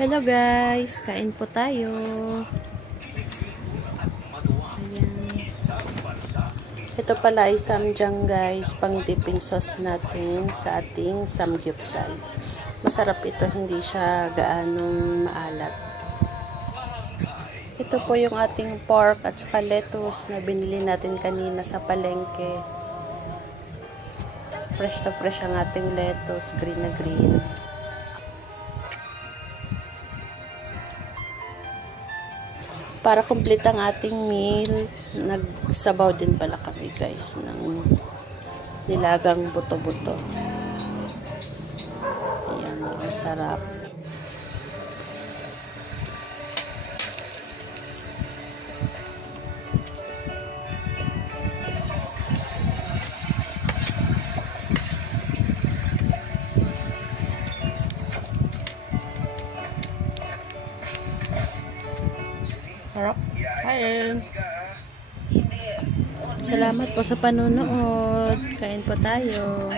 Hello guys, kain po tayo. Ayan. Ito pala ay samjang guys, pang dipping sauce natin sa ating samgyupsal. Masarap ito, hindi siya gaanong maalat. Ito po yung ating pork at saka lettuce na binili natin kanina sa palengke. Fresh na fresh ang ating lettuce, green na green. Para complete ang ating meal, nagsabaw din pala kami guys ng nilagang buto-buto. Ayan, masarap. Harap. Kain. Salamat po sa panonood. Kain po tayo.